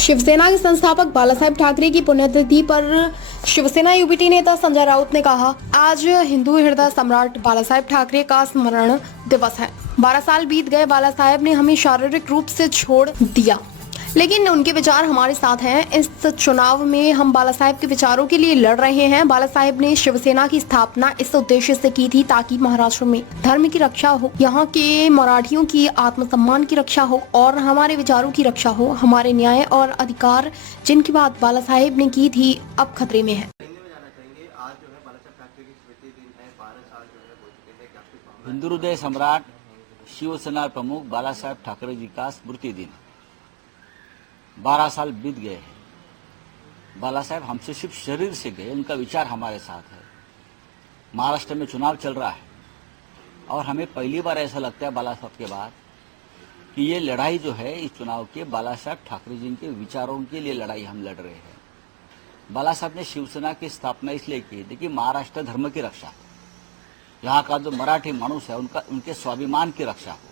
शिवसेना के संस्थापक बालासाहेब ठाकरे की पुण्यतिथि पर शिवसेना यूबीटी नेता संजय राउत ने कहा, आज हिंदू हृदय सम्राट बालासाहेब ठाकरे का स्मरण दिवस है। 12 साल बीत गए, बाला साहेब ने हमें शारीरिक रूप से छोड़ दिया, लेकिन उनके विचार हमारे साथ हैं। इस चुनाव में हम बाला साहेब के विचारों के लिए लड़ रहे हैं। बाला साहेब ने शिवसेना की स्थापना इस उद्देश्य से की थी ताकि महाराष्ट्र में धर्म की रक्षा हो, यहाँ के मराठियों की आत्मसम्मान की रक्षा हो और हमारे विचारों की रक्षा हो। हमारे न्याय और अधिकार जिनकी बात बाला साहेब ने की थी, अब खतरे में है। हिंदू हृदय सम्राट शिवसेना प्रमुख बाला साहेब ठाकरे जी का स्मृति दिन 12 साल बीत गए हैं। बाला साहेब हमसे सिर्फ शरीर से गए, उनका विचार हमारे साथ है। महाराष्ट्र में चुनाव चल रहा है और हमें पहली बार ऐसा लगता है बाला साहब के बाद कि ये लड़ाई जो है इस चुनाव के बाला साहेब ठाकरे जी के विचारों के लिए लड़ाई हम लड़ रहे हैं। बाला साहब ने शिवसेना की स्थापना इसलिए की थी कि महाराष्ट्र धर्म की रक्षा हो, यहाँ का जो मराठी मानुष है उनके स्वाभिमान की रक्षा हो,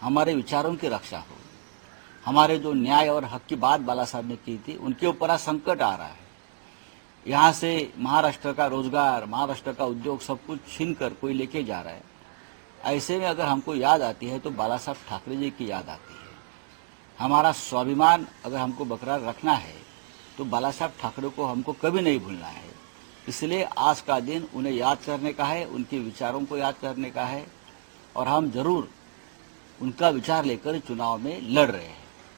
हमारे विचारों की रक्षा हो, हमारे जो न्याय और हक की बात बाला साहब ने की थी उनके ऊपर आज संकट आ रहा है। यहाँ से महाराष्ट्र का रोजगार, महाराष्ट्र का उद्योग सब कुछ छीन कर कोई लेके जा रहा है। ऐसे में अगर हमको याद आती है तो बाला साहब ठाकरे जी की याद आती है। हमारा स्वाभिमान अगर हमको बरकरार रखना है तो बाला साहब ठाकरे को हमको कभी नहीं भूलना है। इसलिए आज का दिन उन्हें याद करने का है, उनके विचारों को याद करने का है और हम जरूर उनका विचार लेकर चुनाव में लड़ रहे हैं।